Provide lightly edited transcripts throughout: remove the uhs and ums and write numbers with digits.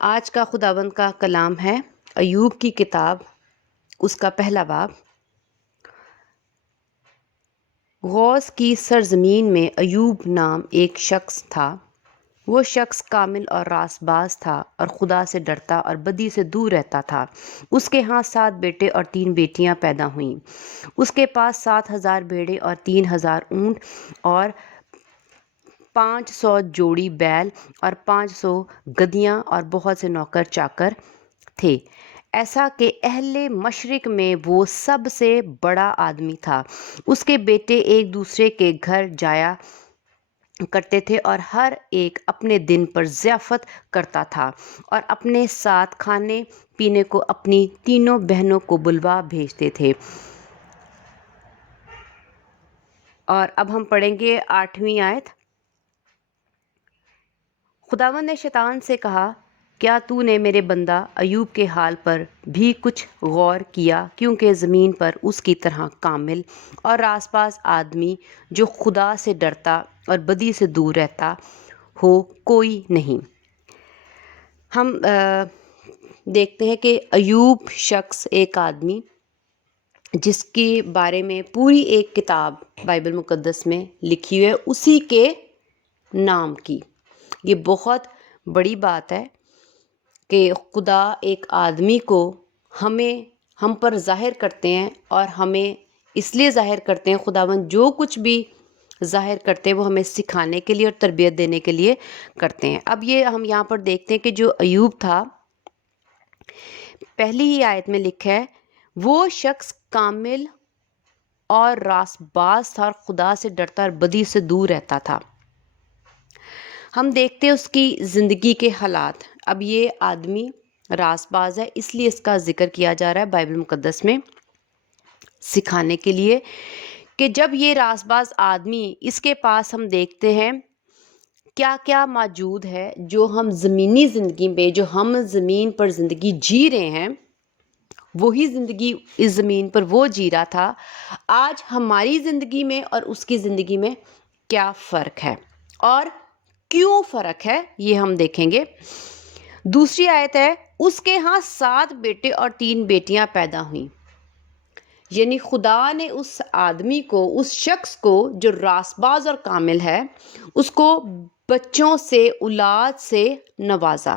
آج کا خداوند کا کلام ہے ایوب کی کتاب، اس کا پہلا باب۔ غوث کی سرزمین میں ایوب نام ایک شخص تھا۔ وہ شخص کامل اور راست باز تھا اور خدا سے ڈرتا اور بدی سے دور رہتا تھا۔ اس کے ہاں 7 بیٹے اور 3 بیٹیاں پیدا ہوئیں۔ اس کے پاس 7,000 بھیڑیں اور 3,000 اونٹ اور 500 جوڑی بیل اور 500 گدیاں اور بہت سے نوکر چاکر تھے، ایسا کہ اہل مشرق میں وہ سب سے بڑا آدمی تھا۔ اس کے بیٹے ایک دوسرے کے گھر جایا کرتے تھے اور ہر ایک اپنے دن پر ضیافت کرتا تھا اور اپنے ساتھ کھانے پینے کو اپنی تینوں بہنوں کو بلوا بھیجتے تھے۔ اور اب ہم پڑھیں گے 8ویں آیت۔ خداوند نے شیطان سے کہا، کیا تو نے میرے بندہ ایوب کے حال پر بھی کچھ غور کیا؟ کیونکہ زمین پر اس کی طرح کامل اور راست باز آدمی جو خدا سے ڈرتا اور بدی سے دور رہتا ہو کوئی نہیں۔ ہم دیکھتے ہیں کہ ایوب شخص ایک آدمی جس کے بارے میں پوری ایک کتاب بائبل مقدس میں لکھی ہوئی ہے، اسی کے نام کی۔ یہ بہت بڑی بات ہے کہ خدا ایک آدمی کو ہم پر ظاہر کرتے ہیں، اور ہمیں اس لیے ظاہر کرتے ہیں، خداوند جو کچھ بھی ظاہر کرتے ہیں وہ ہمیں سکھانے کے لیے اور تربیت دینے کے لیے کرتے ہیں۔ اب یہ ہم یہاں پر دیکھتے ہیں کہ جو ایوب تھا، پہلی ہی آیت میں لکھا ہے وہ شخص کامل اور راست باز تھا اور خدا سے ڈرتا اور بدی سے دور رہتا تھا۔ ہم دیکھتے ہیں اس کی زندگی کے حالات۔ اب یہ آدمی راست باز ہے، اس لیے اس کا ذکر کیا جا رہا ہے بائبل مقدس میں، سکھانے کے لیے کہ جب یہ راست باز آدمی، اس کے پاس ہم دیکھتے ہیں کیا کیا موجود ہے جو ہم زمینی زندگی میں، جو ہم زمین پر زندگی جی رہے ہیں، وہی زندگی اس زمین پر وہ جی رہا تھا۔ آج ہماری زندگی میں اور اس کی زندگی میں کیا فرق ہے اور کیوں فرق ہے، یہ ہم دیکھیں گے۔ دوسری آیت ہے، اس کے ہاں 7 بیٹے اور 3 بیٹیاں پیدا ہوئیں۔ یعنی خدا نے اس آدمی کو، اس شخص کو جو راست باز اور کامل ہے، اس کو بچوں سے، اولاد سے نوازا،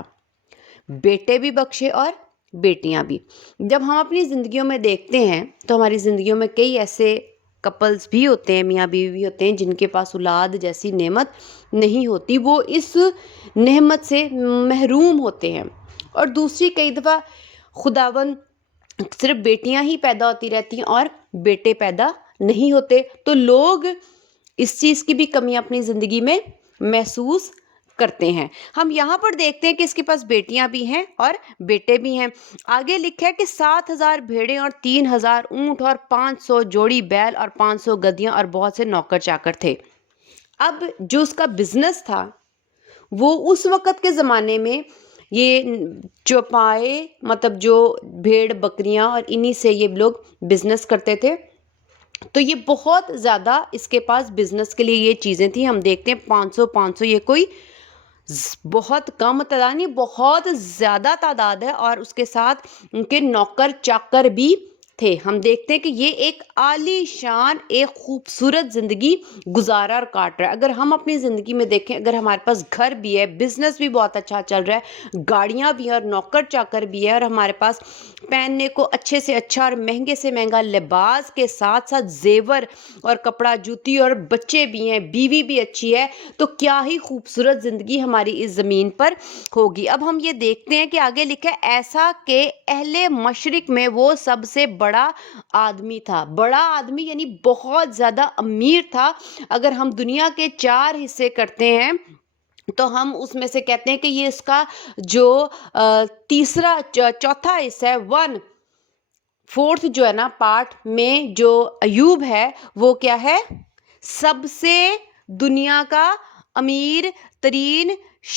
بیٹے بھی بخشے اور بیٹیاں بھی۔ جب ہم اپنی زندگیوں میں دیکھتے ہیں تو ہماری زندگیوں میں کئی ایسے کپلز بھی ہوتے ہیں، میاں بیوی بھی ہوتے ہیں، جن کے پاس اولاد جیسی نعمت نہیں ہوتی، وہ اس نعمت سے محروم ہوتے ہیں۔ اور دوسری کئی دفعہ خداوند صرف بیٹیاں ہی پیدا ہوتی رہتی ہیں اور بیٹے پیدا نہیں ہوتے، تو لوگ اس چیز کی بھی کمی اپنی زندگی میں محسوس کرتے ہیں۔ ہم یہاں پر دیکھتے ہیں کہ اس کے پاس بیٹیاں بھی ہیں اور بیٹے بھی ہیں۔ آگے لکھا ہے کہ 7,000 بھیڑیں اور 3,000 اونٹ اور 500 جوڑی بیل اور 500 گدیاں اور بہت سے نوکر چاکر تھے۔ اب جو اس کا بزنس تھا، وہ اس وقت کے زمانے میں یہ چوپائے، مطلب جو بھیڑ بکریاں اور انہی سے یہ لوگ بزنس کرتے تھے، تو یہ بہت زیادہ اس کے پاس بزنس کے لیے یہ چیزیں تھیں۔ ہم دیکھتے ہیں 500 یہ کوئی بہت کم تعداد نہیں، بہت زیادہ تعداد ہے، اور اس کے ساتھ ان کے نوکر چاکر بھی تھے۔ ہم دیکھتے ہیں کہ یہ ایک عالی شان، ایک خوبصورت زندگی گزارا اور کاٹ رہا ہے۔ اگر ہم اپنی زندگی میں دیکھیں، اگر ہمارے پاس گھر بھی ہے، بزنس بھی بہت اچھا چل رہا ہے، گاڑیاں بھی ہیں اور نوکر چاکر بھی ہے، اور ہمارے پاس پہننے کو اچھے سے اچھا اور مہنگے سے مہنگا لباس کے ساتھ ساتھ زیور اور کپڑا جوتی، اور بچے بھی ہیں، بیوی بھی اچھی ہے، تو کیا ہی خوبصورت زندگی ہماری اس زمین پر ہوگی۔ اب ہم یہ دیکھتے ہیں کہ آگے لکھا ہے، ایسا کہ اہل مشرق میں وہ سب سے بڑا آدمی تھا۔ بڑا آدمی یعنی بہت زیادہ امیر تھا۔ اگر ہم دنیا کے 4 حصے کرتے ہیں تو ہم اس میں سے کہتے ہیں کہ یہ اس کا جو چوتھا حصہ ہے، 1/4 جو ہے نا پارٹ میں، جو ایوب ہے وہ کیا ہے؟ سب سے دنیا کا امیر ترین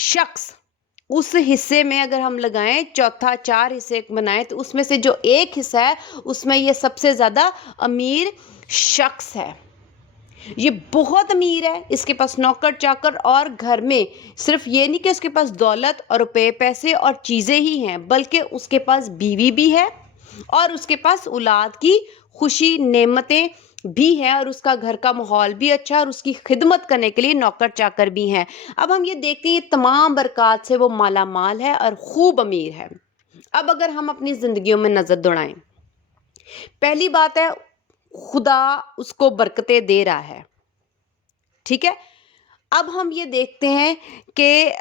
شخص۔ اس حصے میں اگر ہم لگائیں، چوتھا 4 حصے بنائیں، تو اس میں سے جو ایک حصہ ہے اس میں یہ سب سے زیادہ امیر شخص ہے۔ یہ بہت امیر ہے، اس کے پاس نوکر چاکر اور گھر میں صرف یہ نہیں کہ اس کے پاس دولت اور روپے پیسے اور چیزیں ہی ہیں، بلکہ اس کے پاس بیوی بھی ہے اور اس کے پاس اولاد کی خوشی نعمتیں بھی ہیں اور اس کا گھر کا ماحول بھی اچھا ہے اور اس کی خدمت کرنے کے لیے نوکر چاکر بھی ہیں۔ اب ہم یہ دیکھتے ہیں یہ تمام برکات سے وہ مالا مال ہے اور خوب امیر ہے۔ اب اگر ہم اپنی زندگیوں میں نظر دوڑائیں، پہلی بات ہے خدا اس کو برکتیں دے رہا ہے، ٹھیک ہے۔ اب ہم یہ دیکھتے ہیں کہ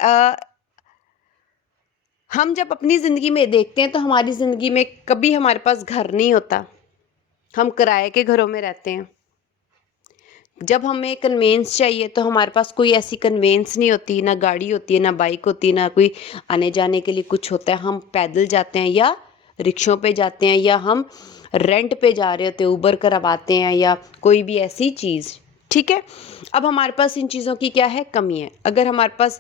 ہم جب اپنی زندگی میں دیکھتے ہیں تو ہماری زندگی میں کبھی ہمارے پاس گھر نہیں ہوتا، ہم کرائے کے گھروں میں رہتے ہیں۔ جب ہمیں کنوینس چاہیے تو ہمارے پاس کوئی ایسی کنوینس نہیں ہوتی، نہ گاڑی ہوتی ہے، نہ بائک ہوتی ہے، نہ کوئی آنے جانے کے لیے کچھ ہوتا ہے، ہم پیدل جاتے ہیں یا رکشوں پہ جاتے ہیں یا ہم رینٹ پہ جا رہے ہوتے ہیں، اوبر کرواتے ہیں یا کوئی بھی ایسی چیز، ٹھیک ہے۔ اب ہمارے پاس ان چیزوں کی کیا ہے؟ کمی ہے۔ اگر ہمارے پاس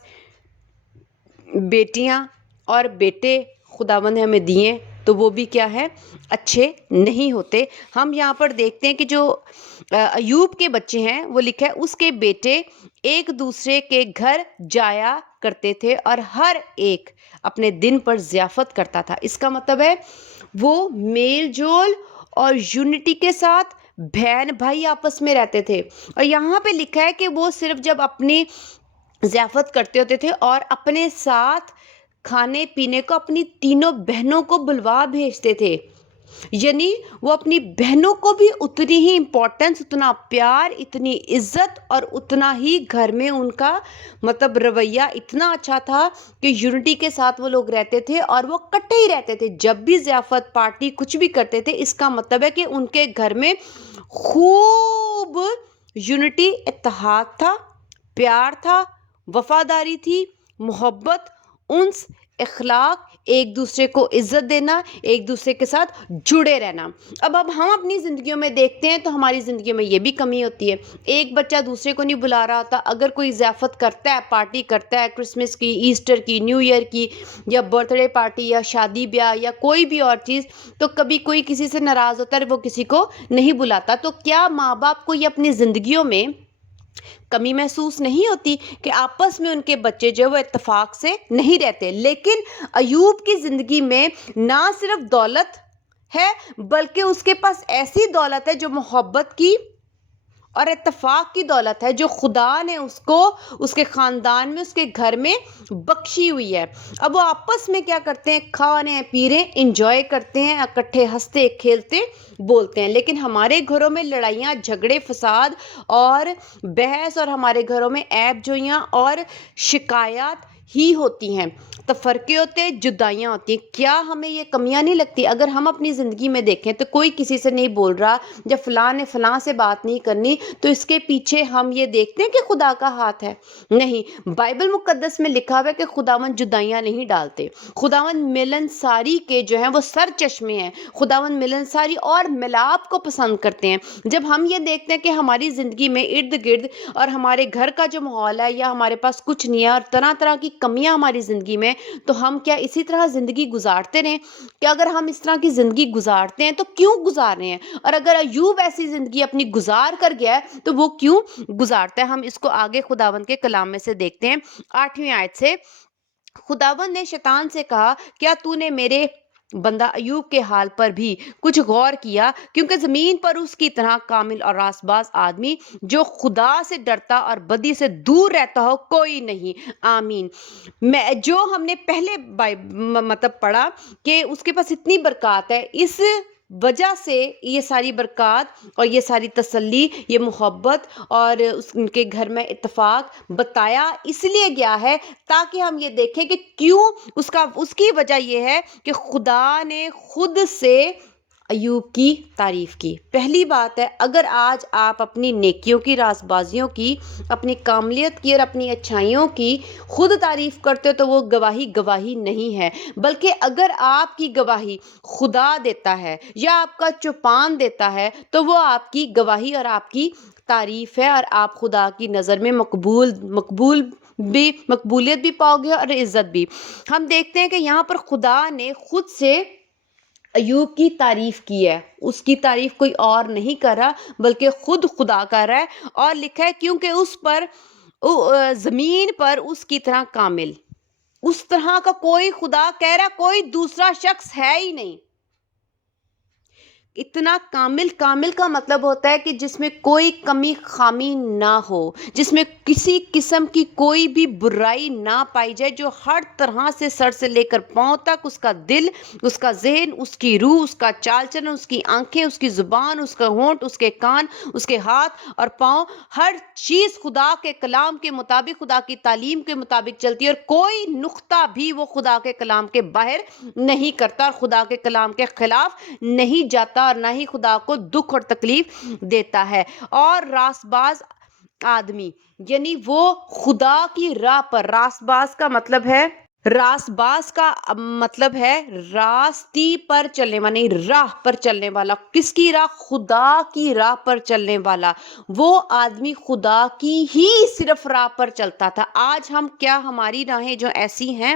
بیٹیاں اور بیٹے خداوند نے ہمیں دیے تو وہ بھی کیا ہے؟ اچھے نہیں ہوتے۔ ہم یہاں پر دیکھتے ہیں کہ جو ایوب کے بچے ہیں وہ لکھا ہے اس کے بیٹے ایک دوسرے کے گھر جایا کرتے تھے اور ہر ایک اپنے دن پر ضیافت کرتا تھا۔ اس کا مطلب ہے وہ میل جول اور یونٹی کے ساتھ بہن بھائی آپس میں رہتے تھے۔ اور یہاں پہ لکھا ہے کہ وہ صرف جب اپنی ضیافت کرتے ہوتے تھے اور اپنے ساتھ کھانے پینے کو اپنی تینوں بہنوں کو بلوا بھیجتے تھے، یعنی وہ اپنی بہنوں کو بھی اتنی ہی امپورٹنس، اتنا پیار، اتنی عزت اور اتنا ہی گھر میں ان کا مطلب رویہ اتنا اچھا تھا کہ یونٹی کے ساتھ وہ لوگ رہتے تھے اور وہ اکٹھے ہی رہتے تھے۔ جب بھی ضیافت پارٹی کچھ بھی کرتے تھے، اس کا مطلب ہے کہ ان کے گھر میں خوب یونٹی، اتحاد تھا، پیار تھا، وفاداری تھی، محبت، انس، اخلاق، ایک دوسرے کو عزت دینا، ایک دوسرے کے ساتھ جڑے رہنا۔ اب ہم اپنی زندگیوں میں دیکھتے ہیں تو ہماری زندگیوں میں یہ بھی کمی ہوتی ہے، ایک بچہ دوسرے کو نہیں بلا رہا ہوتا۔ اگر کوئی ضیافت کرتا ہے، پارٹی کرتا ہے، کرسمس کی، ایسٹر کی، نیو ایئر کی یا برتھ ڈے پارٹی یا شادی بیاہ یا کوئی بھی اور چیز، تو کبھی کوئی کسی سے ناراض ہوتا ہے، وہ کسی کو نہیں بلاتا۔ تو کیا ماں باپ کو یہ اپنی زندگیوں میں کمی محسوس نہیں ہوتی کہ آپس میں ان کے بچے جو وہ اتفاق سے نہیں رہتے؟ لیکن ایوب کی زندگی میں نہ صرف دولت ہے بلکہ اس کے پاس ایسی دولت ہے جو محبت کی اور اتفاق کی دولت ہے، جو خدا نے اس کو اس کے خاندان میں، اس کے گھر میں بخشی ہوئی ہے۔ اب وہ آپس میں کیا کرتے ہیں؟ کھا رہے ہیں، پی رہے ہیں، انجوائے کرتے ہیں، اکٹھے ہنستے کھیلتے بولتے ہیں۔ لیکن ہمارے گھروں میں لڑائیاں، جھگڑے، فساد اور بحث، اور ہمارے گھروں میں عیب جوئیاں اور شکایات ہی ہوتی ہیں، تفرقے ہوتے ہیں، جدائیاں ہوتی ہیں۔ کیا ہمیں یہ کمیاں نہیں لگتی؟ اگر ہم اپنی زندگی میں دیکھیں تو کوئی کسی سے نہیں بول رہا یا فلاں نے فلاں سے بات نہیں کرنی، تو اس کے پیچھے ہم یہ دیکھتے ہیں کہ خدا کا ہاتھ ہے؟ نہیں، بائبل مقدس میں لکھا ہوا ہے کہ خداوند جدائیاں نہیں ڈالتے، خداوند ملن ساری کے جو ہیں وہ سر چشمے ہیں، خداوند ملن ساری اور ملاپ کو پسند کرتے ہیں۔ جب ہم یہ دیکھتے ہیں کہ ہماری زندگی میں ارد گرد اور ہمارے گھر کا جو ماحول ہے یا ہمارے پاس کچھ نہیں ہے اور طرح طرح کی کمیاں ہماری زندگی میں، تو ہم کیا اسی طرح زندگی گزارتے رہیں؟ کہ اگر ہم اس طرح کی زندگی گزارتے ہیں تو کیوں گزار رہے ہیں؟ اور اگر ایوب ایسی زندگی اپنی گزار کر گیا ہے تو وہ کیوں گزارتا ہے؟ ہم اس کو آگے خداوند کے کلام میں سے دیکھتے ہیں 8ویں آیت سے۔ خداوند نے شیطان سے کہا، کیا تو نے میرے بندہ ایوب کے حال پر بھی کچھ غور کیا؟ کیونکہ زمین پر اس کی طرح کامل اور راست باز آدمی جو خدا سے ڈرتا اور بدی سے دور رہتا ہو کوئی نہیں۔ آمین۔ جو ہم نے پہلے مطلب پڑھا کہ اس کے پاس اتنی برکات ہے، اس وجہ سے یہ ساری برکات اور یہ ساری تسلی، یہ محبت اور ان کے گھر میں اتفاق بتایا اس لیے گیا ہے تاکہ ہم یہ دیکھیں کہ کیوں اس کی وجہ یہ ہے کہ خدا نے خود سے ایوب کی تعریف کی۔ پہلی بات ہے، اگر آج آپ اپنی نیکیوں کی، راست بازیوں کی، اپنی کاملیت کی اور اپنی اچھائیوں کی خود تعریف کرتے ہو تو وہ گواہی نہیں ہے، بلکہ اگر آپ کی گواہی خدا دیتا ہے یا آپ کا چوپان دیتا ہے تو وہ آپ کی گواہی اور آپ کی تعریف ہے، اور آپ خدا کی نظر میں مقبولیت بھی پاؤ گے اور عزت بھی۔ ہم دیکھتے ہیں کہ یہاں پر خدا نے خود سے ایوب کی تعریف کی ہے، اس کی تعریف کوئی اور نہیں کر رہا بلکہ خود خدا کر رہا ہے، اور لکھا ہے کیونکہ اس پر زمین پر اس کی طرح کامل، اس طرح کا کوئی خدا کہہ رہا کوئی دوسرا شخص ہے ہی نہیں۔ اتنا کامل، کامل کا مطلب ہوتا ہے کہ جس میں کوئی کمی خامی نہ ہو، جس میں کسی قسم کی کوئی بھی برائی نہ پائی جائے، جو ہر طرح سے سر سے لے کر پاؤں تک، اس کا دل، اس کا ذہن، اس کی روح، اس کا چال چلن، اس کی آنکھیں، اس کی زبان، اس کا ہونٹ، اس کے کان، اس کے ہاتھ اور پاؤں، ہر چیز خدا کے کلام کے مطابق، خدا کی تعلیم کے مطابق چلتی ہے، اور کوئی نقطہ بھی وہ خدا کے کلام کے باہر نہیں کرتا اور خدا کے کلام کے خلاف نہیں جاتا، اور نہ ہی خدا کو دکھ اور تکلیف دیتا ہے۔ اور راست باز آدمی، یعنی وہ خدا کی راہ پر، راست باز کا مطلب ہے، راست باز کا مطلب ہے راستی پر چلنے والا، نہیں راہ پر چلنے والا۔ کس کی راہ؟ خدا کی راہ پر چلنے والا۔ وہ آدمی خدا کی ہی صرف راہ پر چلتا تھا۔ آج ہم کیا ہماری راہیں جو ایسی ہیں؟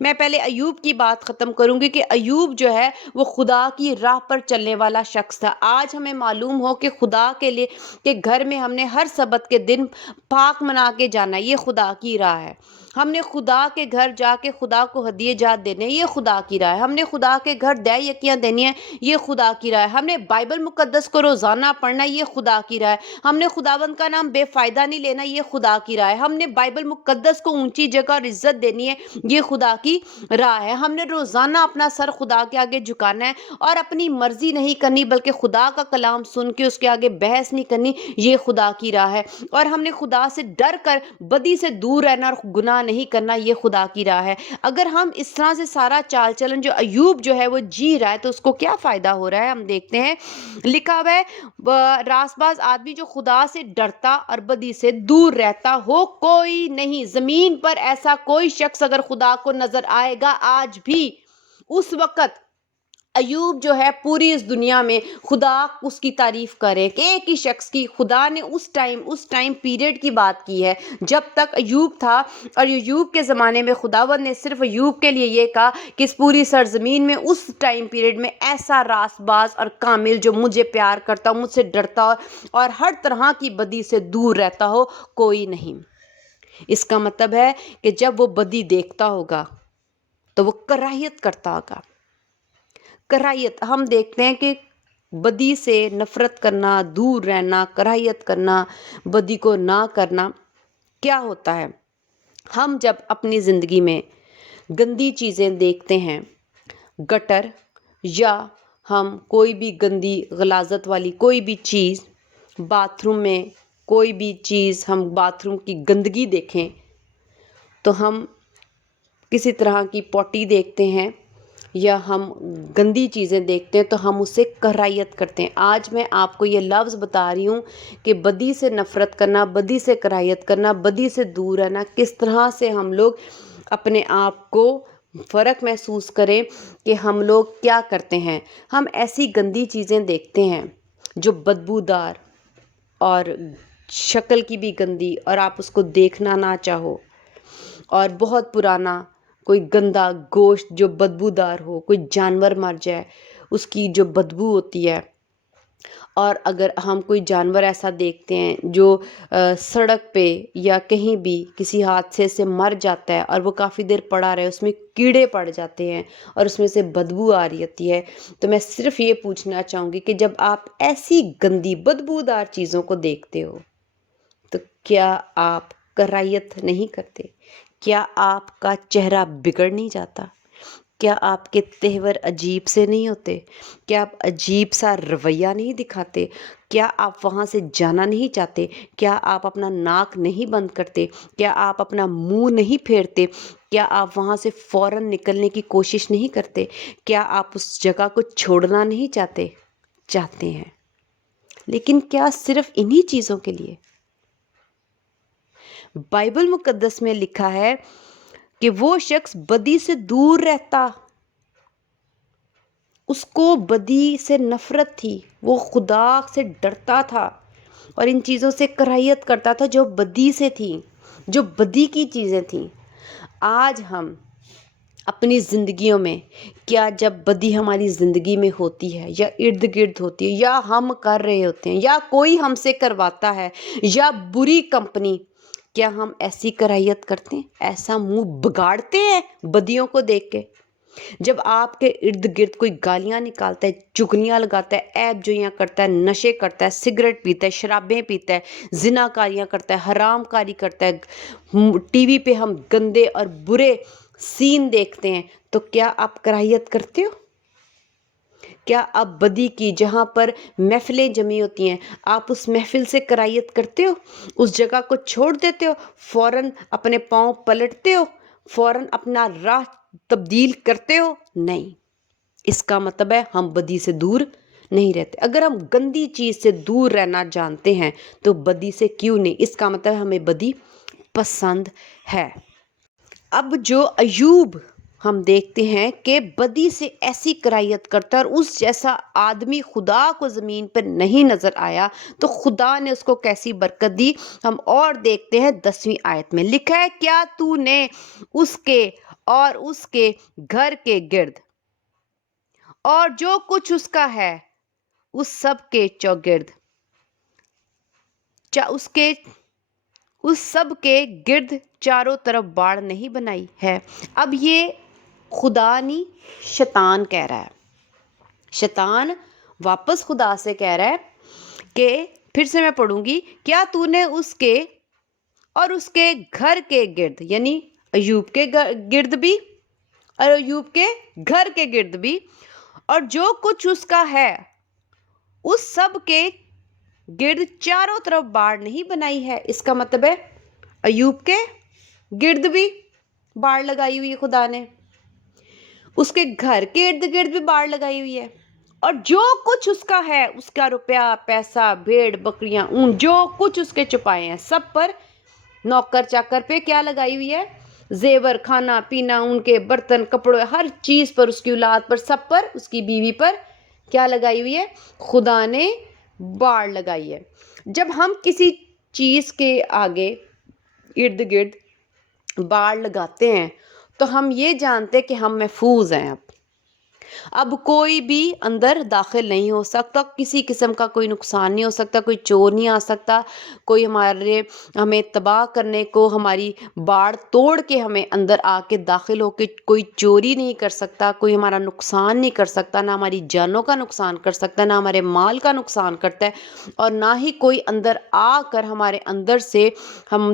میں پہلے ایوب کی بات ختم کروں گی کہ ایوب جو ہے وہ خدا کی راہ پر چلنے والا شخص تھا۔ آج ہمیں معلوم ہو کہ خدا کے لیے کہ گھر میں ہم نے ہر سبت کے دن پاک منا کے جانا، یہ خدا کی راہ ہے۔ ہم نے خدا کے گھر جا کے خدا کو ہدیے جات دینے، یہ خدا کی راہ ہے۔ ہم نے خدا کے گھر دے یکیاں دینی ہیں، یہ خدا کی راہ ہے۔ ہم نے بائبل مقدس کو روزانہ پڑھنا، یہ خدا کی راہ ہے۔ ہم نے خداوند کا نام بے فائدہ نہیں لینا، یہ خدا کی راہ ہے۔ ہم نے بائبل مقدس کو اونچی جگہ اور عزت دینی ہے، یہ خدا کی راہ ہے۔ ہم نے روزانہ اپنا سر خدا کے آگے جھکانا ہے اور اپنی مرضی نہیں کرنی بلکہ خدا کا کلام سن کے اس کے آگے بحث نہیں کرنی، یہ خدا کی راہ ہے۔ اور ہم نے خدا سے ڈر کر بدی سے دور رہنا اور گناہ نہیں کرنا، یہ خدا کی راہ ہے۔ اگر ہم اس طرح سے سارا چال چلن جو ایوب جو ہے وہ جی رہا ہے تو اس کو کیا فائدہ ہو رہا ہے؟ ہم دیکھتے ہیں، لکھا ہوا ہے راست باز آدمی جو خدا سے ڈرتا اور بدی سے دور رہتا ہو کوئی نہیں۔ زمین پر ایسا کوئی شخص اگر خدا کو نظر آئے گا آج بھی، اس وقت ایوب جو ہے پوری اس دنیا میں خدا اس کی تعریف کرے کہ ایک ہی شخص کی خدا نے اس ٹائم پیریڈ کی بات کی ہے جب تک ایوب تھا، اور ایوب کے زمانے میں خداوند نے صرف ایوب کے لیے یہ کہا کہ اس پوری سرزمین میں اس ٹائم پیریڈ میں ایسا راست باز اور کامل جو مجھے پیار کرتا ہو، مجھ سے ڈرتا ہو اور ہر طرح کی بدی سے دور رہتا ہو، کوئی نہیں۔ اس کا مطلب ہے کہ جب وہ بدی دیکھتا ہوگا تو وہ کراہیت کرتا ہوگا۔ کراہیت، ہم دیکھتے ہیں کہ بدی سے نفرت کرنا، دور رہنا، کراہیت کرنا، بدی کو نہ کرنا کیا ہوتا ہے؟ ہم جب اپنی زندگی میں گندی چیزیں دیکھتے ہیں، گٹر، یا ہم کوئی بھی گندی غلاظت والی کوئی بھی چیز، باتھ روم میں کوئی بھی چیز، ہم باتھ روم کی گندگی دیکھیں تو ہم کسی طرح کی پوٹی دیکھتے ہیں یا ہم گندی چیزیں دیکھتے ہیں تو ہم اس سے کراہیت کرتے ہیں۔ آج میں آپ کو یہ لفظ بتا رہی ہوں کہ بدی سے نفرت کرنا، بدی سے کراہیت کرنا، بدی سے دور رہنا، کس طرح سے ہم لوگ اپنے آپ کو فرق محسوس کریں کہ ہم لوگ کیا کرتے ہیں۔ ہم ایسی گندی چیزیں دیکھتے ہیں جو بدبودار اور شکل کی بھی گندی، اور آپ اس کو دیکھنا نہ چاہو، اور بہت پرانا کوئی گندا گوشت جو بدبودار ہو، کوئی جانور مر جائے اس کی جو بدبو ہوتی ہے، اور اگر ہم کوئی جانور ایسا دیکھتے ہیں جو سڑک پہ یا کہیں بھی کسی حادثے سے مر جاتا ہے اور وہ کافی دیر پڑا رہے، اس میں کیڑے پڑ جاتے ہیں اور اس میں سے بدبو آ رہی ہوتی ہے، تو میں صرف یہ پوچھنا چاہوں گی کہ جب آپ ایسی گندی بدبودار چیزوں کو دیکھتے ہو تو کیا آپ کراہیت نہیں کرتے؟ کیا آپ کا چہرہ بگڑ نہیں جاتا؟ کیا آپ کے تہور عجیب سے نہیں ہوتے؟ کیا آپ عجیب سا رویہ نہیں دکھاتے؟ کیا آپ وہاں سے جانا نہیں چاہتے؟ کیا آپ اپنا ناک نہیں بند کرتے؟ کیا آپ اپنا منہ نہیں پھیرتے؟ کیا آپ وہاں سے فوراً نکلنے کی کوشش نہیں کرتے؟ کیا آپ اس جگہ کو چھوڑنا نہیں چاہتے ہیں؟ لیکن کیا صرف انہی چیزوں کے لیے؟ بائبل مقدس میں لکھا ہے کہ وہ شخص بدی سے دور رہتا، اس کو بدی سے نفرت تھی، وہ خدا سے ڈرتا تھا اور ان چیزوں سے کراہیت کرتا تھا جو بدی سے تھیں، جو بدی کی چیزیں تھیں۔ اپنی زندگیوں میں کیا جب بدی ہماری زندگی میں ہوتی ہے یا ارد گرد ہوتی ہے یا ہم کر رہے ہوتے ہیں یا کوئی ہم سے کرواتا ہے یا بری کمپنی، کیا ہم ایسی کراہیت کرتے ہیں، ایسا منہ بگاڑتے ہیں بدیوں کو دیکھ کے؟ جب آپ کے ارد گرد کوئی گالیاں نکالتا ہے، چگلیاں لگاتا ہے، عیب جوئیاں کرتا ہے، نشے کرتا ہے، سگریٹ پیتا ہے، شرابیں پیتا ہے، زنا کاریاں کرتا ہے، حرام کاری کرتا ہے، ٹی وی پہ ہم گندے اور برے سین دیکھتے ہیں، تو کیا آپ کراہیت کرتے ہو؟ کیا آپ بدی کی جہاں پر محفلیں جمی ہوتی ہیں آپ اس محفل سے کراہیت کرتے ہو؟ اس جگہ کو چھوڑ دیتے ہو؟ فوراً اپنے پاؤں پلٹتے ہو؟ فوراً اپنا راہ تبدیل کرتے ہو؟ نہیں، اس کا مطلب ہے ہم بدی سے دور نہیں رہتے۔ اگر ہم گندی چیز سے دور رہنا جانتے ہیں تو بدی سے کیوں نہیں؟ اس کا مطلب ہمیں بدی پسند ہے۔ اب جو ایوب ہم دیکھتے ہیں کہ بدی سے ایسی کراہیت کرتا ہے اور اس جیسا آدمی خدا کو زمین پر نہیں نظر آیا، تو خدا نے اس کو کیسی برکت دی ہم اور دیکھتے ہیں 10ویں آیت میں لکھا ہے، کیا تو نے اس کے اور اس کے گھر کے گرد اور جو کچھ اس کا ہے اس سب کے چوگرد اس سب کے گرد چاروں طرف باڑ نہیں بنائی ہے؟ اب یہ خدا نہیں، شیطان کہہ رہا ہے۔ شیطان واپس خدا سے کہہ رہا ہے کہ پھر سے میں پڑھوں گی، کیا تو نے اس کے اور اس کے گھر کے گرد، یعنی ایوب کے گرد بھی اور ایوب کے گھر کے گرد بھی اور جو کچھ اس کا ہے اس سب کے گرد چاروں طرف باڑ نہیں بنائی ہے؟ اس کا مطلب ہے ایوب کے گرد بھی باڑ لگائی ہوئی ہے خدا نے، اس کے گھر کے ارد گرد بھی باڑ لگائی ہوئی ہے، اور جو کچھ اس کا ہے، اس کا روپیہ پیسہ بھیڑ بکریاں اون جو کچھ اس کے چھپائے ہیں سب پر، نوکر چاکر پہ کیا لگائی ہوئی ہے؟ زیور، کھانا پینا، ان کے برتن کپڑے، ہر چیز پر، اس کی اولاد پر، سب پر، اس کی بیوی پر کیا لگائی ہوئی ہے؟ خدا نے باڑ لگائی ہے۔ جب ہم کسی چیز کے آگے ارد گرد باڑ لگاتے ہیں تو ہم یہ جانتے ہیں کہ ہم محفوظ ہیں۔ اب کوئی بھی اندر داخل نہیں ہو سکتا، کسی قسم کا کوئی نقصان نہیں ہو سکتا، کوئی چور نہیں آ سکتا، کوئی ہمیں تباہ کرنے کو، ہماری باڑ توڑ کے ہمیں اندر آ کے داخل ہو کے کوئی چوری نہیں کر سکتا، کوئی ہمارا نقصان نہیں کر سکتا، نہ ہماری جانوں کا نقصان کر سکتا، نہ ہمارے مال کا نقصان کرتا ہے، اور نہ ہی کوئی اندر آ کر ہمارے اندر سے ہم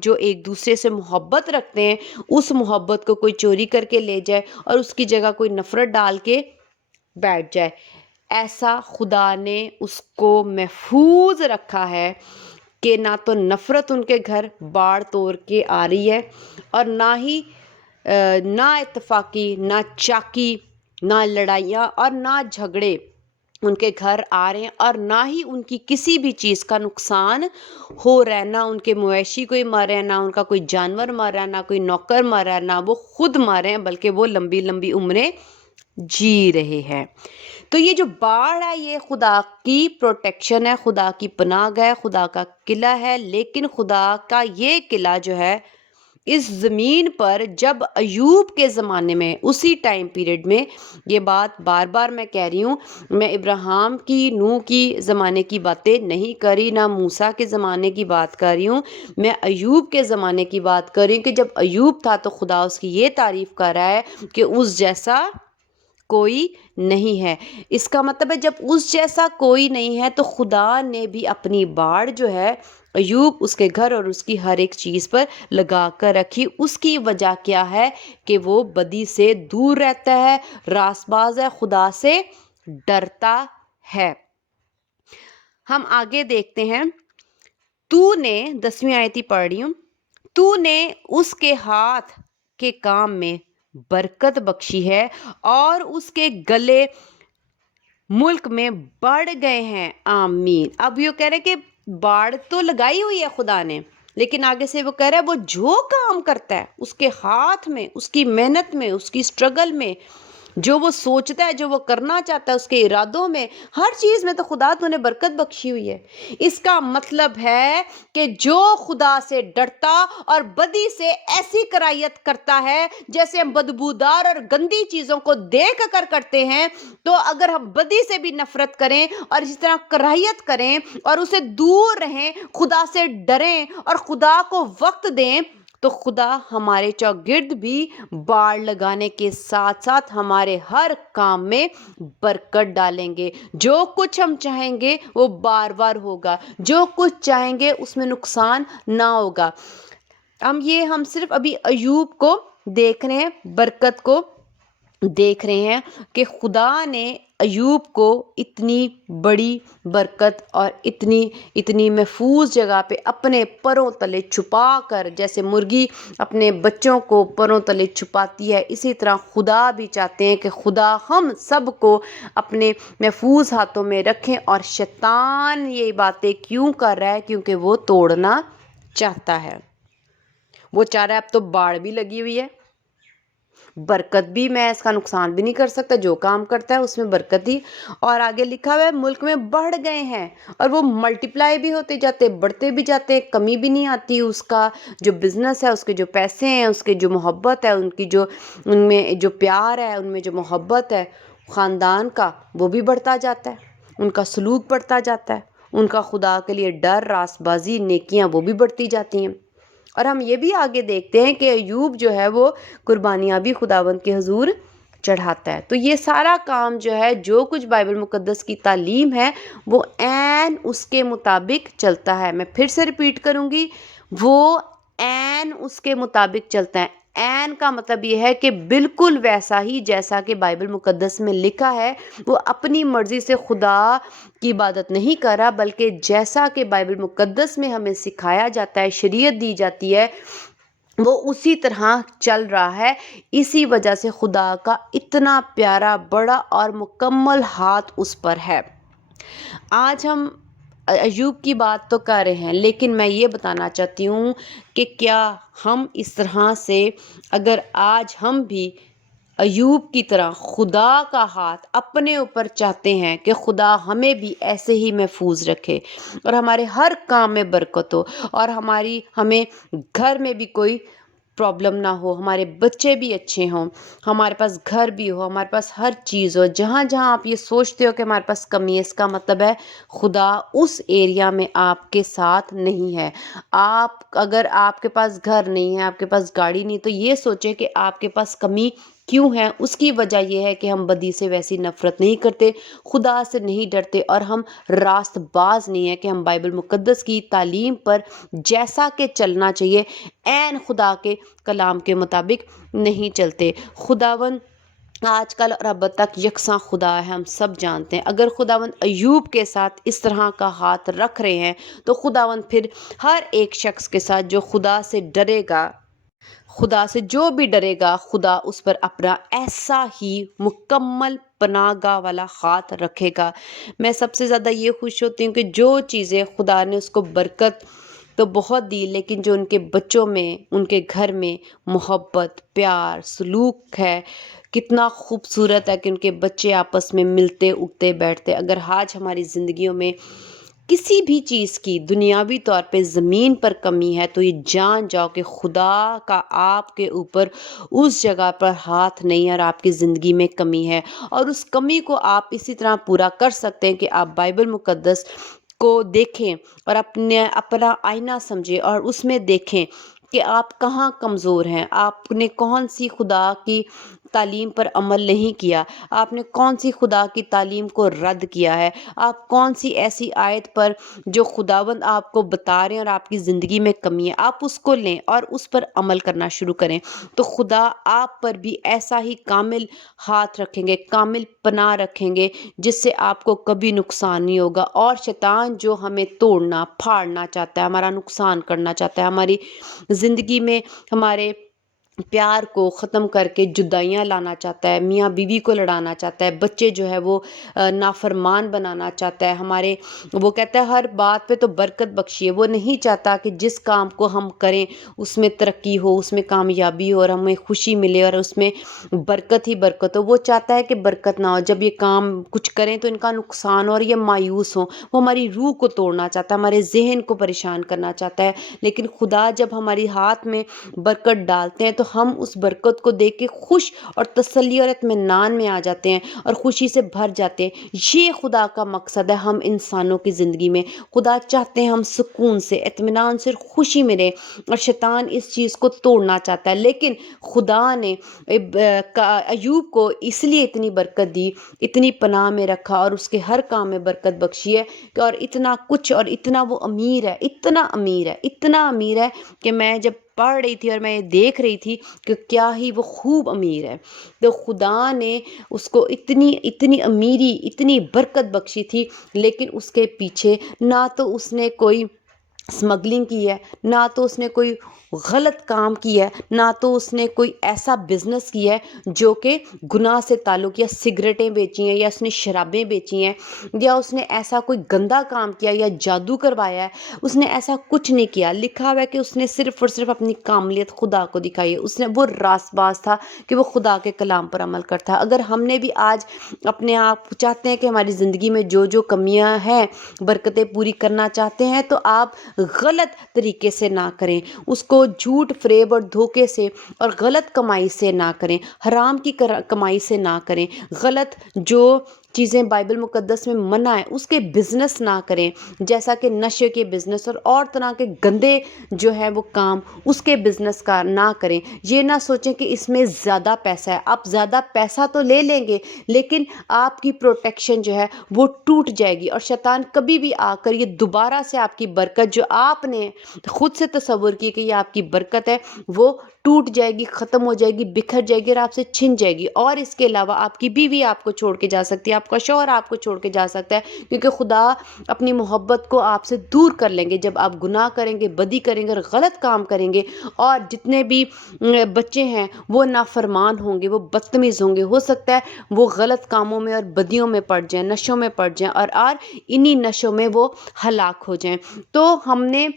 جو ایک دوسرے سے محبت رکھتے ہیں اس محبت کو کوئی چوری کر کے لے جائے اور اس کی جگہ کوئی نفرت ڈال کے بیٹھ جائے۔ ایسا خدا نے اس کو محفوظ رکھا ہے کہ نہ تو نفرت ان کے گھر باڑ توڑ کے آ رہی ہے، اور نہ ہی نا اتفاقی، نہ چاکی، نہ لڑائیاں اور نہ جھگڑے ان کے گھر آ رہے ہیں، اور نہ ہی ان کی کسی بھی چیز کا نقصان ہو رہا ہے، نہ ان کے مویشی کوئی مر رہا ہے، نہ ان کا کوئی جانور مر رہا ہے، نہ کوئی نوکر مر رہا ہے، نہ وہ خود مر رہے ہیں، بلکہ وہ لمبی لمبی عمریں جی رہے ہیں۔ تو یہ جو باڑ ہے یہ خدا کی پروٹیکشن ہے، خدا کی پناہ گاہ ہے، خدا کا قلعہ ہے، لیکن خدا کا یہ قلعہ جو ہے اس زمین پر جب ایوب کے زمانے میں، اسی ٹائم پیریڈ میں، یہ بات بار بار میں کہہ رہی ہوں، میں ابراہیم کی، نوح کی زمانے کی باتیں نہیں کر رہی، نہ موسیٰ کے زمانے کی بات کر رہی ہوں، میں ایوب کے زمانے کی بات کر رہی ہوں کہ جب ایوب تھا تو خدا اس کی یہ تعریف کر رہا ہے کہ اس جیسا کوئی نہیں ہے۔ اس کا مطلب ہے جب اس جیسا کوئی نہیں ہے تو خدا نے بھی اپنی باڑ جو ہے ایوب، اس کے گھر اور اس کی ہر ایک چیز پر لگا کر رکھی۔ اس کی وجہ کیا ہے کہ وہ بدی سے دور رہتا ہے، راست باز ہے، خدا سے ڈرتا ہے۔ ہم آگے دیکھتے ہیں، تو نے 10ویں آیت ہی پڑھ رہی ہوں، تو نے اس کے ہاتھ کے کام میں برکت بخشی ہے اور اس کے گلے ملک میں بڑھ گئے ہیں، آمین۔ اب یہ کہہ رہے کہ باڑ تو لگائی ہوئی ہے خدا نے، لیکن آگے سے وہ کہہ رہا ہے وہ جو کام کرتا ہے اس کے ہاتھ میں، اس کی محنت میں، اس کی سٹرگل میں، جو وہ سوچتا ہے، جو وہ کرنا چاہتا ہے، اس کے ارادوں میں، ہر چیز میں تو خدا تو نے برکت بخشی ہوئی ہے۔ اس کا مطلب ہے کہ جو خدا سے ڈرتا اور بدی سے ایسی کرائیت کرتا ہے جیسے ہم بدبودار اور گندی چیزوں کو دیکھ کر کرتے ہیں، تو اگر ہم بدی سے بھی نفرت کریں اور اسی طرح کرائیت کریں اور اسے دور رہیں، خدا سے ڈریں اور خدا کو وقت دیں، تو خدا ہمارے چوگرد بھی باڑ لگانے کے ساتھ ساتھ ہمارے ہر کام میں برکت ڈالیں گے۔ جو کچھ ہم چاہیں گے وہ بار بار ہوگا، جو کچھ چاہیں گے اس میں نقصان نہ ہوگا۔ ہم صرف ابھی ایوب کو دیکھ رہے ہیں، برکت کو دیکھ رہے ہیں کہ خدا نے ایوب کو اتنی بڑی برکت اور اتنی محفوظ جگہ پہ اپنے پروں تلے چھپا کر، جیسے مرغی اپنے بچوں کو پروں تلے چھپاتی ہے، اسی طرح خدا بھی چاہتے ہیں کہ خدا ہم سب کو اپنے محفوظ ہاتھوں میں رکھیں۔ اور شیطان یہ باتیں کیوں کر رہا ہے؟ کیونکہ وہ توڑنا چاہتا ہے۔ وہ چاہ رہا ہے اب تو باڑ بھی لگی ہوئی ہے، برکت بھی، میں اس کا نقصان بھی نہیں کر سکتا، جو کام کرتا ہے اس میں برکت ہی۔ اور آگے لکھا ہوا ہے ملک میں بڑھ گئے ہیں، اور وہ ملٹیپلائی بھی ہوتے جاتے، بڑھتے بھی جاتے، کمی بھی نہیں آتی۔ اس کا جو بزنس ہے، اس کے جو پیسے ہیں، اس کے جو محبت ہے، ان میں جو پیار ہے، ان میں جو محبت ہے خاندان کا، وہ بھی بڑھتا جاتا ہے، ان کا سلوک بڑھتا جاتا ہے، ان کا خدا کے لیے ڈر، راست بازی، نیکیاں وہ بھی بڑھتی جاتی ہیں۔ اور ہم یہ بھی آگے دیکھتے ہیں کہ ایوب جو ہے وہ قربانیاں بھی خداوند کے حضور چڑھاتا ہے۔ تو یہ سارا کام جو ہے، جو کچھ بائبل مقدس کی تعلیم ہے، وہ عین اس کے مطابق چلتا ہے۔ میں پھر سے ریپیٹ کروں گی، وہ عین اس کے مطابق چلتا ہے۔ عین کا مطلب یہ ہے کہ بالکل ویسا ہی جیسا کہ بائبل مقدس میں لکھا ہے۔ وہ اپنی مرضی سے خدا کی عبادت نہیں کر رہا، بلکہ جیسا کہ بائبل مقدس میں ہمیں سکھایا جاتا ہے، شریعت دی جاتی ہے، وہ اسی طرح چل رہا ہے۔ اسی وجہ سے خدا کا اتنا پیارا، بڑا اور مکمل ہاتھ اس پر ہے۔ آج ہم ایوب کی بات تو کر رہے ہیں، لیکن میں یہ بتانا چاہتی ہوں کہ کیا ہم اس طرح سے، اگر آج ہم بھی ایوب کی طرح خدا کا ہاتھ اپنے اوپر چاہتے ہیں کہ خدا ہمیں بھی ایسے ہی محفوظ رکھے اور ہمارے ہر کام میں برکت ہو، اور ہمیں گھر میں بھی کوئی پرابلم نہ ہو، ہمارے بچے بھی اچھے ہوں، ہمارے پاس گھر بھی ہو، ہمارے پاس ہر چیز ہو، جہاں جہاں آپ یہ سوچتے ہو کہ ہمارے پاس کمی ہے، اس کا مطلب ہے خدا اس ایریا میں آپ کے ساتھ نہیں ہے۔ اگر آپ کے پاس گھر نہیں ہے، آپ کے پاس گاڑی نہیں، تو یہ سوچیں کہ آپ کے پاس کمی کیوں ہے۔ اس کی وجہ یہ ہے کہ ہم بدی سے ویسی نفرت نہیں کرتے، خدا سے نہیں ڈرتے، اور ہم راست باز نہیں ہیں کہ ہم بائبل مقدس کی تعلیم پر جیسا کہ چلنا چاہیے عین خدا کے کلام کے مطابق نہیں چلتے۔ خداوند آج کل اور اب تک یکساں خدا ہے، ہم سب جانتے ہیں۔ اگر خداوند ایوب کے ساتھ اس طرح کا ہاتھ رکھ رہے ہیں، تو خداوند پھر ہر ایک شخص کے ساتھ جو خدا سے ڈرے گا، خدا سے جو بھی ڈرے گا، خدا اس پر اپنا ایسا ہی مکمل پناہ گاہ والا ہاتھ رکھے گا۔ میں سب سے زیادہ یہ خوش ہوتی ہوں کہ جو چیزیں خدا نے اس کو برکت تو بہت دی، لیکن جو ان کے بچوں میں، ان کے گھر میں محبت، پیار، سلوک ہے، کتنا خوبصورت ہے کہ ان کے بچے آپس میں ملتے اٹھتے بیٹھتے۔ اگر آج ہماری زندگیوں میں کسی بھی چیز کی دنیاوی طور پہ زمین پر کمی ہے، تو یہ جان جاؤ کہ خدا کا آپ کے اوپر اس جگہ پر ہاتھ نہیں ہے، اور آپ کی زندگی میں کمی ہے، اور اس کمی کو آپ اسی طرح پورا کر سکتے ہیں کہ آپ بائبل مقدس کو دیکھیں اور اپنا آئینہ سمجھیں اور اس میں دیکھیں کہ آپ کہاں کمزور ہیں، آپ نے کون سی خدا کی تعلیم پر عمل نہیں کیا، آپ نے کون سی خدا کی تعلیم کو رد کیا ہے، آپ کون سی ایسی آیت پر جو خداوند آپ کو بتا رہے ہیں اور آپ کی زندگی میں کمی ہے، آپ اس کو لیں اور اس پر عمل کرنا شروع کریں، تو خدا آپ پر بھی ایسا ہی کامل ہاتھ رکھیں گے، کامل پناہ رکھیں گے، جس سے آپ کو کبھی نقصان نہیں ہوگا۔ اور شیطان جو ہمیں توڑنا پھاڑنا چاہتا ہے، ہمارا نقصان کرنا چاہتا ہے، ہماری زندگی میں ہمارے پیار کو ختم کر کے جدائیاں لانا چاہتا ہے، میاں بیوی کو لڑانا چاہتا ہے، بچے جو ہے وہ نافرمان بنانا چاہتا ہے ہمارے، وہ کہتا ہے ہر بات پہ تو برکت بخشیے، وہ نہیں چاہتا کہ جس کام کو ہم کریں اس میں ترقی ہو، اس میں کامیابی ہو اور ہمیں خوشی ملے اور اس میں برکت ہی برکت ہو، وہ چاہتا ہے کہ برکت نہ ہو، جب یہ کام کچھ کریں تو ان کا نقصان ہو اور یہ مایوس ہوں، وہ ہماری روح کو توڑنا چاہتا ہے، ہمارے ذہن کو پریشان کرنا چاہتا ہے، لیکن خدا جب ہماری ہاتھ میں برکت ڈالتے ہیں تو ہم اس برکت کو دیکھ کے خوش اور تسلی اور اطمینان میں آ جاتے ہیں اور خوشی سے بھر جاتے ہیں۔ یہ خدا کا مقصد ہے ہم انسانوں کی زندگی میں، خدا چاہتے ہیں ہم سکون سے، اطمینان سے، خوشی میں رہیں، اور شیطان اس چیز کو توڑنا چاہتا ہے، لیکن خدا نے ایوب کو اس لیے اتنی برکت دی، اتنی پناہ میں رکھا اور اس کے ہر کام میں برکت بخشی ہے کہ اور اتنا کچھ اور اتنا وہ امیر ہے، اتنا امیر ہے، اتنا امیر ہے کہ میں جب پڑھ رہی تھی اور میں یہ دیکھ رہی تھی کہ کیا ہی وہ خوب امیر ہے، تو خدا نے اس کو اتنی اتنی امیری، اتنی برکت بخشی تھی، لیکن اس کے پیچھے نہ تو اس نے کوئی اسمگلنگ کی ہے، نہ تو اس نے کوئی غلط کام کیا ہے، نہ تو اس نے کوئی ایسا بزنس کیا ہے جو کہ گناہ سے تعلق، یا سگریٹیں بیچی ہیں، یا اس نے شرابیں بیچی ہیں، یا اس نے ایسا کوئی گندا کام کیا یا جادو کروایا ہے، اس نے ایسا کچھ نہیں کیا۔ لکھا ہوا ہے کہ اس نے صرف اور صرف اپنی کاملیت خدا کو دکھائی ہے، اس نے وہ راست باز تھا کہ وہ خدا کے کلام پر عمل کرتا ہے۔ اگر ہم نے بھی آج اپنے آپ چاہتے ہیں کہ ہماری زندگی میں جو جو کمیاں ہیں برکتیں پوری کرنا چاہتے ہیں، تو آپ غلط طریقے سے نہ کریں، اس کو جھوٹ فریب اور دھوکے سے اور غلط کمائی سے نہ کریں، حرام کی کمائی سے نہ کریں، غلط جو چیزیں بائبل مقدس میں منع ہے اس کے بزنس نہ کریں، جیسا کہ نشے کے بزنس اور طرح کے گندے جو ہے وہ کام، اس کے بزنس کا نہ کریں۔ یہ نہ سوچیں کہ اس میں زیادہ پیسہ ہے، آپ زیادہ پیسہ تو لے لیں گے لیکن آپ کی پروٹیکشن جو ہے وہ ٹوٹ جائے گی، اور شیطان کبھی بھی آ کر یہ دوبارہ سے آپ کی برکت جو آپ نے خود سے تصور کی کہ یہ آپ کی برکت ہے، وہ ٹوٹ جائے گی، ختم ہو جائے گی، بکھر جائے گی اور آپ سے چھن جائے گی۔ اور اس کے علاوہ آپ کی بیوی آپ کو چھوڑ کے جا سکتی ہے، آپ کا شوہر آپ کو چھوڑ کے جا سکتا ہے، کیونکہ خدا اپنی محبت کو آپ سے دور کر لیں گے جب آپ گناہ کریں گے، بدی کریں گے اور غلط کام کریں گے۔ اور جتنے بھی بچے ہیں وہ نافرمان ہوں گے، وہ بدتمیز ہوں گے، ہو سکتا ہے وہ غلط کاموں میں اور بدیوں میں پڑ جائیں، نشوں میں پڑ جائیں، اور انہی نشوں میں وہ ہلاک ہو جائیں۔ تو ہم نے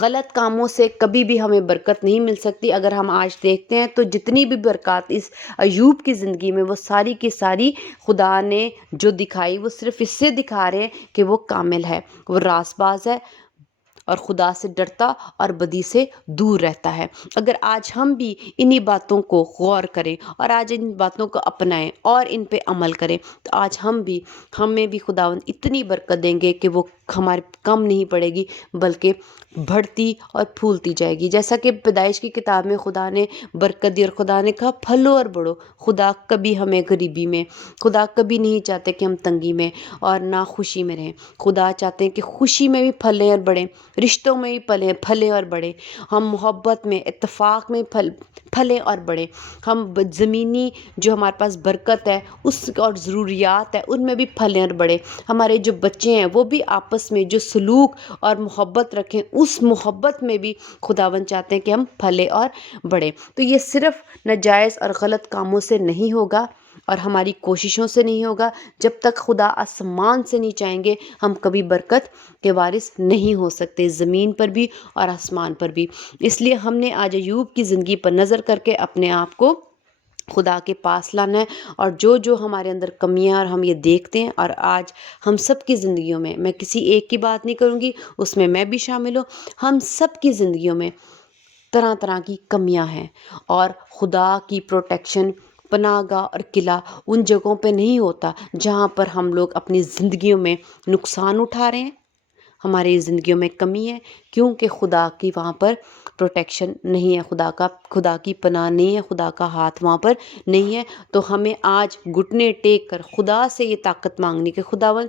غلط کاموں سے کبھی بھی ہمیں برکت نہیں مل سکتی۔ اگر ہم آج دیکھتے ہیں تو جتنی بھی برکات اس ایوب کی زندگی میں، وہ ساری کی ساری خدا نے جو دکھائی وہ صرف اس سے دکھا رہے ہیں کہ وہ کامل ہے، وہ راست باز ہے اور خدا سے ڈرتا اور بدی سے دور رہتا ہے۔ اگر آج ہم بھی انہی باتوں کو غور کریں اور آج ان باتوں کو اپنائیں اور ان پہ عمل کریں تو آج ہمیں بھی خداوند اتنی برکت دیں گے کہ وہ ہمارے کم نہیں پڑے گی بلکہ بڑھتی اور پھولتی جائے گی۔ جیسا کہ پیدائش کی کتاب میں خدا نے برکت دی اور خدا نے کہا پھلو اور بڑھو۔ خدا کبھی ہمیں غریبی میں، خدا کبھی نہیں چاہتے کہ ہم تنگی میں اور نہ خوشی میں رہیں۔ خدا چاہتے ہیں کہ خوشی میں بھی پھلیں اور بڑھیں، رشتوں میں بھی پھلیں اور بڑھیں، ہم محبت میں، اتفاق میں پھلیں اور بڑھیں، ہم زمینی جو ہمارے پاس برکت ہے اس اور ضروریات ہے ان میں بھی پھلیں اور بڑھیں، ہمارے جو بچے ہیں وہ بھی آپس میں جو سلوک اور محبت رکھیں اس محبت میں بھی خداوند چاہتے ہیں کہ ہم پھلیں اور بڑھیں۔ تو یہ صرف ناجائز اور غلط کاموں سے نہیں ہوگا اور ہماری کوششوں سے نہیں ہوگا، جب تک خدا آسمان سے نہیں چاہیں گے ہم کبھی برکت کے وارث نہیں ہو سکتے، زمین پر بھی اور آسمان پر بھی۔ اس لیے ہم نے آج ایوب کی زندگی پر نظر کر کے اپنے آپ کو خدا کے پاس لانا ہے، اور جو جو ہمارے اندر کمیاں اور ہم یہ دیکھتے ہیں، اور آج ہم سب کی زندگیوں میں کسی ایک کی بات نہیں کروں گی، اس میں بھی شامل ہوں، ہم سب کی زندگیوں میں طرح طرح کی کمیاں ہیں، اور خدا کی پروٹیکشن، پناہ گاہ اور قلعہ ان جگہوں پہ نہیں ہوتا جہاں پر ہم لوگ اپنی زندگیوں میں نقصان اٹھا رہے ہیں، ہماری زندگیوں میں کمی ہے، کیونکہ خدا کی وہاں پر پروٹیکشن نہیں ہے، خدا کی پناہ نہیں ہے، خدا کا ہاتھ وہاں پر نہیں ہے۔ تو ہمیں آج گھٹنے ٹیک کر خدا سے یہ طاقت مانگنی کہ خداوند